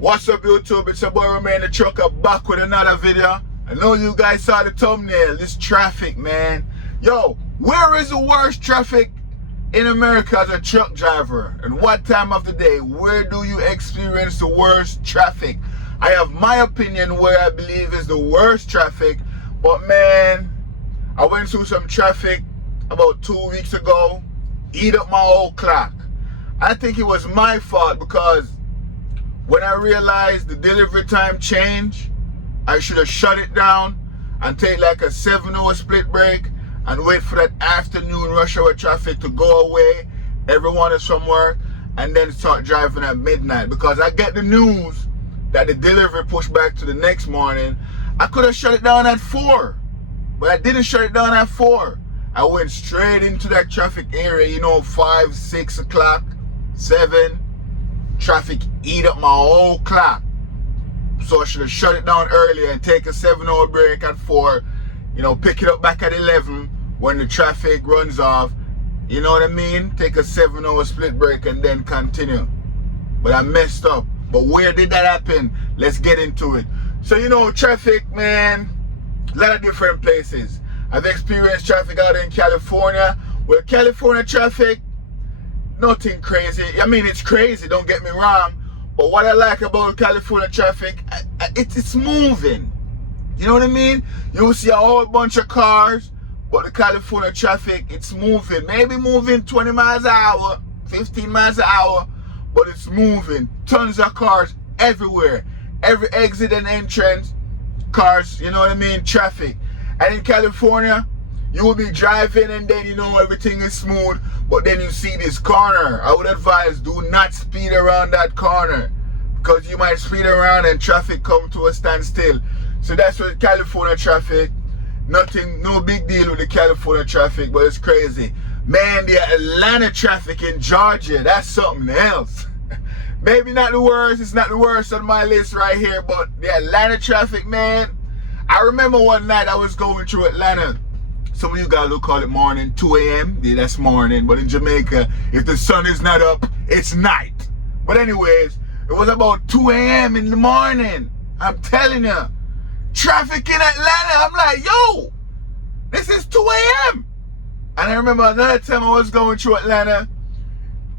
What's up YouTube, it's your boy Remain the Trucker back with another video. I know you guys saw the thumbnail, this traffic man. Yo, where is the worst traffic in America as a truck driver? And what time of the day? Where do you experience the worst traffic? I have my opinion where I believe is the worst traffic. But man, I went through some traffic about 2 weeks ago. Eat up my whole clock. I think it was my fault because when I realized the delivery time changed, I should have shut it down and take like a 7-hour split break and wait for that afternoon rush hour traffic to go away. Everyone is from work, and then start driving at midnight. Because I get the news that the delivery pushed back to the next morning. I could have shut it down at 4, but I didn't shut it down at 4. I went straight into that traffic area, 5, 6 o'clock, 7. Traffic eat up my whole clock. So I should have shut it down earlier and take a 7-hour break at 4, pick it up back at 11 when the traffic runs off. You know what I mean? Take a 7-hour split break and then continue. But I messed up. But where did that happen? Let's get into it. So traffic, man, a lot of different places. I've experienced traffic out in California. Well, California traffic, nothing crazy. I mean, it's crazy, don't get me wrong. But what I like about California traffic, it's moving. You know what I mean? You'll see a whole bunch of cars, but the California traffic, it's moving. Maybe moving 20 miles an hour, 15 miles an hour, but it's moving. Tons of cars everywhere. Every exit and entrance, cars, you know what I mean? Traffic. And in California, you will be driving and then everything is smooth, but then you see this corner. I would advise, do not speed around that corner, because you might speed around and traffic come to a standstill. So that's what California traffic. Nothing, no big deal with the California traffic, but it's crazy. Man, the Atlanta traffic in Georgia, that's something else. Maybe not the worst, it's not the worst on my list right here, but the Atlanta traffic, man. I remember one night I was going through Atlanta. Some of you guys will call it morning, 2 a.m. Yeah, that's morning. But in Jamaica, if the sun is not up, it's night. But anyways, it was about 2 a.m. in the morning. I'm telling you, traffic in Atlanta. I'm like, yo, this is 2 a.m. And I remember another time I was going through Atlanta.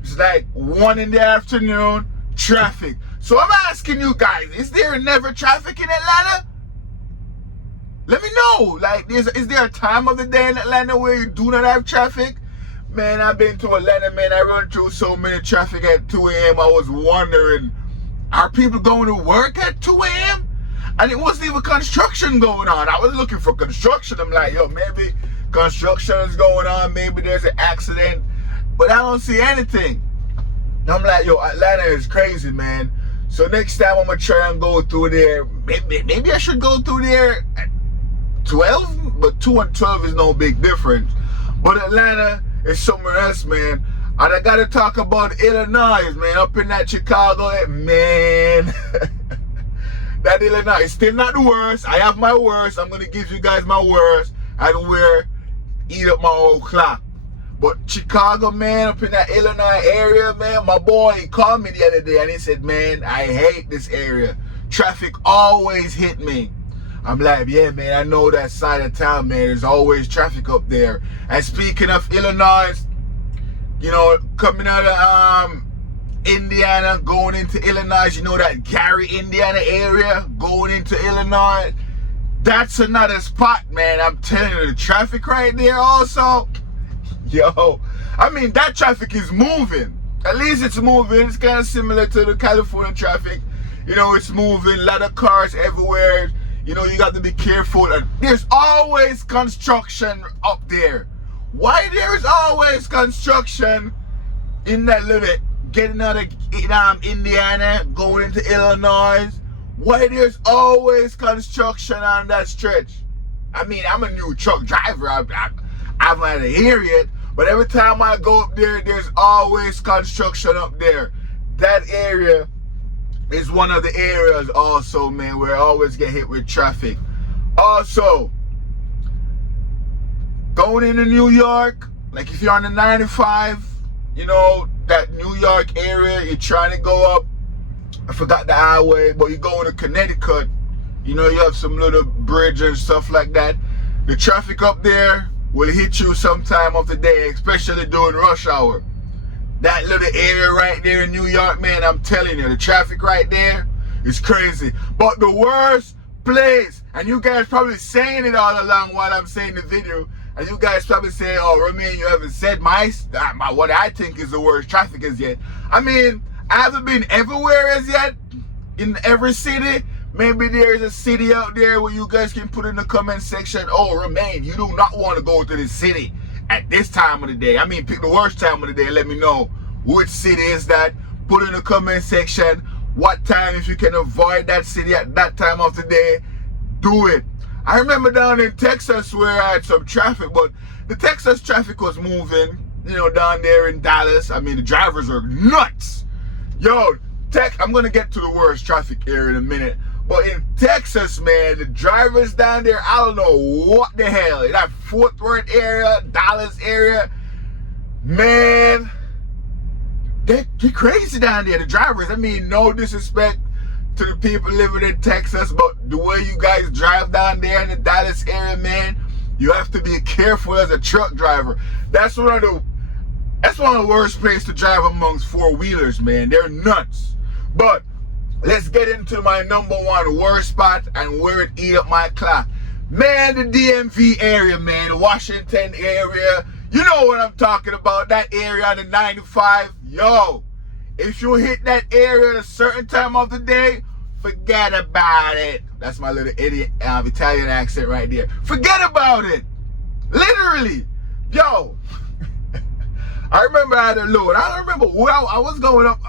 It's like 1 in the afternoon, traffic. So I'm asking you guys, is there never traffic in Atlanta? Let me know. Like, is there a time of the day in Atlanta where you do not have traffic? Man, I've been to Atlanta, man. I run through so many traffic at 2 a.m. I was wondering, are people going to work at 2 a.m.? And it wasn't even construction going on. I was looking for construction. I'm like, yo, maybe construction is going on. Maybe there's an accident. But I don't see anything. I'm like, yo, Atlanta is crazy, man. So next time I'm going to try and go through there. Maybe I should go through there at 12, but 2 and 12 is no big difference. But Atlanta is somewhere else, man. And I gotta talk about Illinois, man. Up in that Chicago, man. That Illinois is still not the worst. I have my worst. I'm gonna give you guys my worst and where eat up my whole clock. But Chicago, man, up in that Illinois area, man, my boy, he called me the other day and he said, man, I hate this area. Traffic always hit me. I'm like, yeah, man, I know that side of town, man. There's always traffic up there. And speaking of Illinois, coming out of Indiana, going into Illinois, that Gary, Indiana area, going into Illinois, that's another spot, man. I'm telling you, the traffic right there also, yo, I mean, that traffic is moving. At least it's moving. It's kind of similar to the California traffic. It's moving, a lot of cars everywhere. You got to be careful. And there's always construction up there. Why there is always construction in that little getting out of Indiana, going into Illinois? Why there's always construction on that stretch? I mean, I'm a new truck driver. I haven't had to hear it. But every time I go up there, there's always construction up there. That area is one of the areas also, man, where I always get hit with traffic. Also, going into New York, like if you're on the 95, that New York area, you're trying to go up I forgot the highway, but you go to Connecticut, you know, you have some little bridge and stuff like that. The traffic up there will hit you sometime of the day, especially during rush hour. That little area right there in New York, man, I'm telling you, the traffic right there is crazy. But the worst place, and you guys probably saying it all along while I'm saying the video, and you guys probably say, oh, Romain, you haven't said what I think is the worst traffic as yet. I mean, I haven't been everywhere as yet, in every city. Maybe there's a city out there where you guys can put in the comment section, oh, Romain, you do not want to go to this city at this time of the day. I mean, pick the worst time of the day. Let me know which city is that. Put in the comment section what time, if you can avoid that city at that time of the day, do it. I remember down in Texas where I had some traffic, but the Texas traffic was moving, you know, down there in Dallas. I mean, the drivers are nuts. Yo, I'm going to get to the worst traffic area in a minute. But in Texas, man, the drivers down there, I don't know what the hell. In that Fort Worth area, Dallas area, man, they're crazy down there, the drivers. I mean, no disrespect to the people living in Texas, but the way you guys drive down there in the Dallas area, man, you have to be careful as a truck driver. That's one of the worst places to drive amongst four-wheelers, man. They're nuts. But let's get into my number one worst spot and where it eat up my clock. Man, the DMV area, man, the Washington area. You know what I'm talking about, that area on the 95. Yo, if you hit that area at a certain time of the day, forget about it. That's my little idiot Italian accent right there. Forget about it. Literally. Yo, I remember I had a load. I don't remember where I was going up.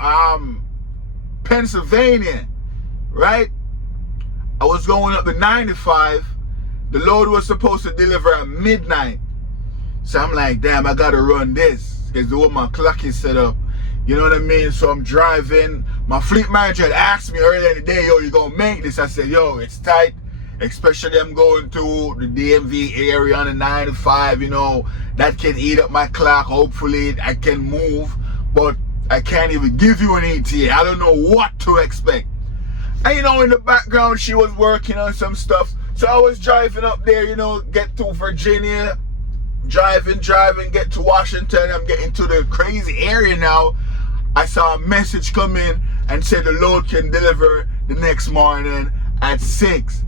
Pennsylvania, right? I was going up the 95. The load was supposed to deliver at midnight. So I'm like, damn, I gotta run this because the way my clock is set up. You know what I mean? So I'm driving. My fleet manager had asked me earlier in the day, yo, you gonna make this? I said, yo, it's tight. Especially I'm going to the DMV area on the 95, you know, that can eat up my clock. Hopefully I can move, but I can't even give you an ETA. I don't know what to expect. And you know, in the background, she was working on some stuff. So I was driving up there, you know, get to Virginia, driving, get to Washington. I'm getting to the crazy area now. I saw a message come in and said the load can deliver the next morning at 6.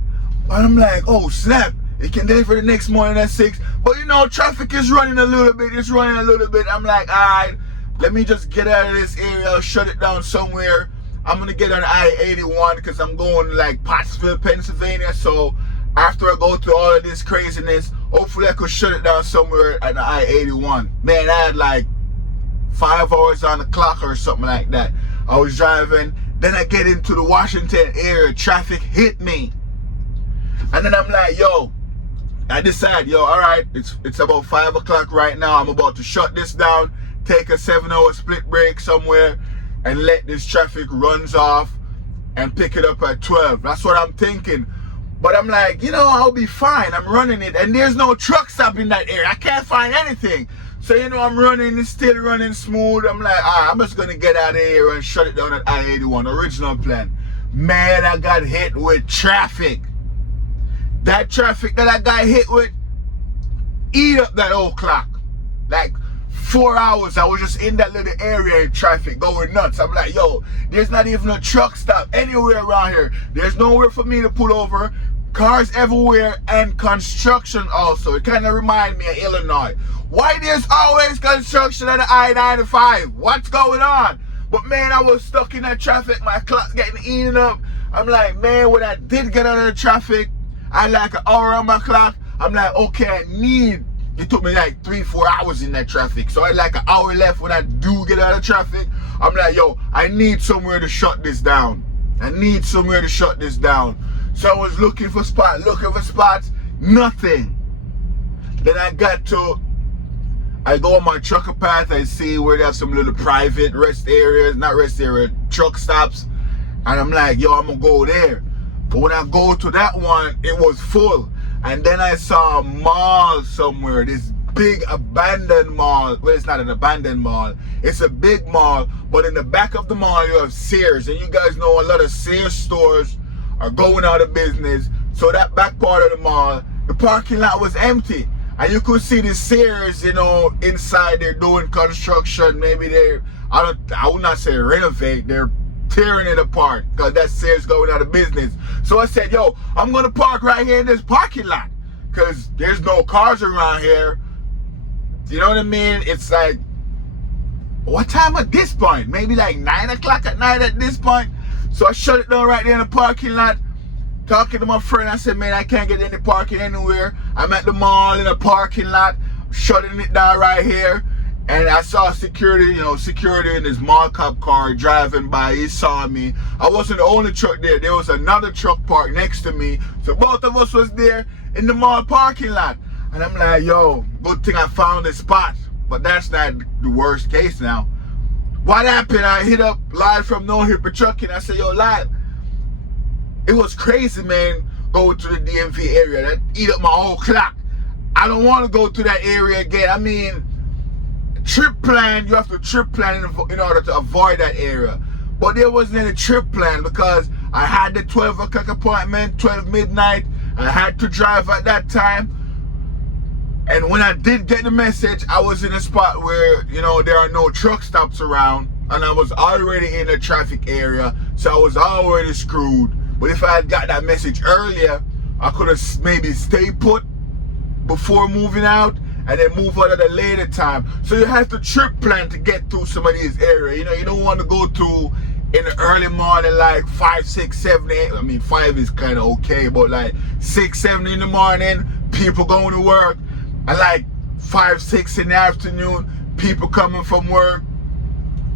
And I'm like, oh snap, it can deliver the next morning at 6. But you know, traffic is running a little bit, I'm like, all right, let me just get out of this area, I'll shut it down somewhere. I'm gonna get on I-81 because I'm going like Pottsville, Pennsylvania. So after I go through all of this craziness, hopefully I could shut it down somewhere at the I-81. Man, I had like 5 hours on the clock or something like that. I was driving, then I get into the Washington area, traffic hit me. And then I'm like, yo, I decide, yo, all right, it's about 5 o'clock right now. I'm about to shut this down, take a 7-hour split break somewhere, and let this traffic runs off and pick it up at 12. That's what I'm thinking. But I'm like, you know, I'll be fine. I'm running it, and there's no truck stop in that area. I can't find anything. So, you know, I'm running, it's still running smooth. I'm like, all right, I'm just going to get out of here and shut it down at I-81, original plan. Man, I got hit with traffic. That traffic that I got hit with, eat up that old clock. Like 4 hours, I was just in that little area in traffic going nuts. I'm like, yo, there's not even a truck stop anywhere around here. There's nowhere for me to pull over. Cars everywhere and construction also. It kind of reminds me of Illinois. Why there's always construction at the I-95? What's going on? But man, I was stuck in that traffic. My clock getting eaten up. I'm like, man, when I did get out of the traffic, I had like an hour on my clock. I'm like, okay, it took me like 3-4 hours in that traffic. So I had like an hour left when I do get out of traffic. I'm like, yo, I need somewhere to shut this down. So I was looking for spots, nothing. Then I go on my trucker path, I see where there's some little private truck stops. And I'm like, yo, I'm gonna go there. But when I go to that one, it was full. And then I saw a mall somewhere, this big abandoned mall. Well, it's not an abandoned mall. It's a big mall, but in the back of the mall you have Sears, and you guys know a lot of Sears stores are going out of business. So that back part of the mall, the parking lot was empty, and you could see the Sears, you know, inside. They're doing construction. Maybe I would not say renovate. They're tearing it apart because that Sears going out of business. So I said, yo, I'm gonna park right here in this parking lot because there's no cars around here. You know what I mean? It's like, what time at this point? Maybe like 9 o'clock at night at this point. So I shut it down right there in the parking lot. Talking to my friend, I said, man, I can't get any parking anywhere. I'm at the mall in a parking lot, shutting it down right here. And I saw security in his mall cop car driving by. He saw me. I wasn't the only truck there. There was another truck parked next to me. So both of us was there in the mall parking lot. And I'm like, yo, good thing I found this spot. But that's not the worst case now. What happened? I hit up Lyle from No Hipper Trucking. I said, yo, Lyle, it was crazy, man, going to the DMV area. That eat up my whole clock. I don't want to go to that area again. I mean, trip plan, you have to trip plan in order to avoid that area. But there wasn't any trip plan because I had the 12 o'clock appointment, 12 midnight. I had to drive at that time. And when I did get the message, I was in a spot where, you know, there are no truck stops around. And I was already in a traffic area. So I was already screwed. But if I had got that message earlier, I could have maybe stayed put before moving out and then move out at a later time. So you have to trip plan to get through some of these areas. You know, you don't want to go to in the early morning like 5, 6, 7, 8. I mean, 5 is kind of okay, but like 6, 7 in the morning, people going to work. And like 5, 6 in the afternoon, people coming from work.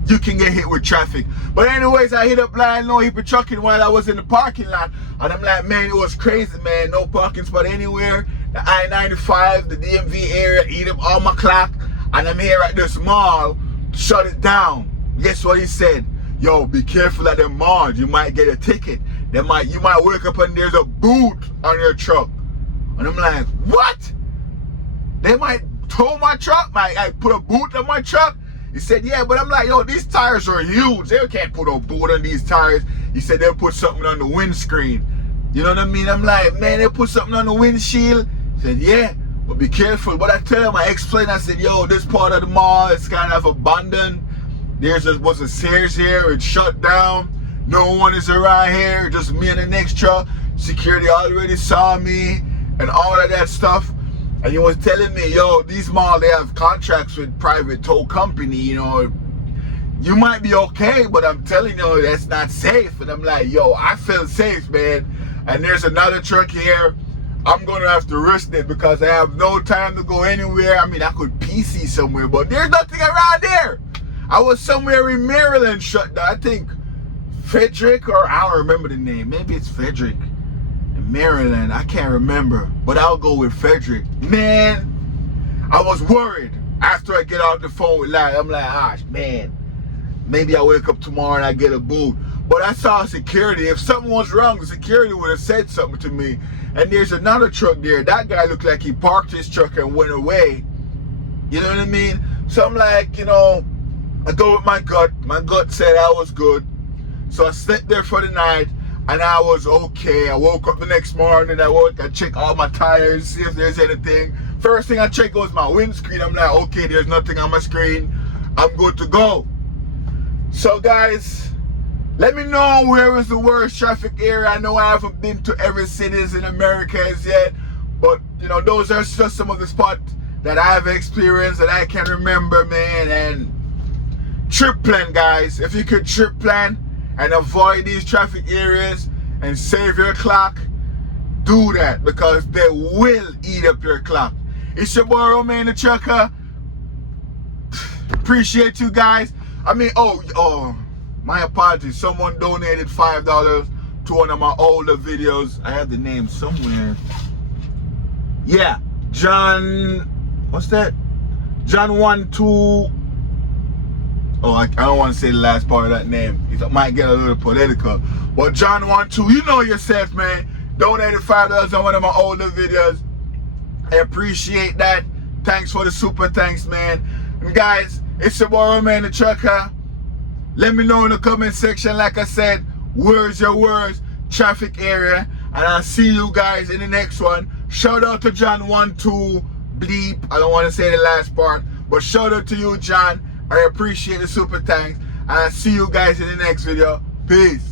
You can get hit with traffic. But anyways, I hit up Lyle No Hipper Trucking while I was in the parking lot. And I'm like, man, it was crazy, man. No parking spot anywhere. The I-95, the DMV area, eat up all my clock. And I'm here at this mall, shut it down. Guess what he said? Yo, be careful at the mall. You might get a ticket. You might wake up and there's a boot on your truck. And I'm like, what? They might tow my truck? I put a boot on my truck? He said, yeah, but I'm like, yo, these tires are huge. They can't put a boot on these tires. He said they'll put something on the windscreen. You know what I mean? I'm like, man, they'll put something on the windshield. He said, yeah, but be careful. But I tell him, I explained, I said, yo, this part of the mall is kind of abandoned. Was a Sears here, it's shut down. No one is around here, just me and the next truck. Security already saw me and all of that stuff. And he was telling me, yo, these malls, they have contracts with private tow company, you know. You might be okay, but I'm telling you, that's not safe. And I'm like, yo, I feel safe, man. And there's another truck here. I'm going to have to risk it because I have no time to go anywhere. I mean, I could PC somewhere, but there's nothing around there. I was somewhere in Maryland shut down. I think Frederick, or I don't remember the name. Maybe it's Frederick. Maryland, I can't remember, but I'll go with Frederick. Man, I was worried after I get off the phone with Larry. I'm like, gosh, man, maybe I wake up tomorrow and I get a boot. But I saw security. If something was wrong, the security would have said something to me. And there's another truck there. That guy looked like he parked his truck and went away. You know what I mean? So I'm like, you know, I go with my gut. My gut said I was good. So I slept there for the night. And I was okay. I woke up the next morning. I checked all my tires, see if there's anything. First thing I checked was my windscreen. I'm like, okay, there's nothing on my screen. I'm good to go. So guys, let me know where is the worst traffic area. I know I haven't been to every cities in America as yet, but you know, those are just some of the spots that I've experienced that I can remember, man. And trip plan, guys. If you could trip plan and avoid these traffic areas and save your clock, do that, because they will eat up your clock. It's your boy Romain the Trucker. Appreciate you guys. I mean, oh, my apologies. Someone donated $5 to one of my older videos. I have the name somewhere. Yeah, John, what's that? John 12. Oh, I don't want to say the last part of that name. It might get a little political. But John 12, you know yourself, man. Donated $5 on one of my older videos. I appreciate that. Thanks for the super thanks, man. And guys, it's your boy man the trucker. Let me know in the comment section, like I said, where's your worst traffic area, and I'll see you guys in the next one. Shout out to John12 Bleep. I don't want to say the last part, but shout out to you, John. I appreciate the super thanks, and I'll see you guys in the next video. Peace.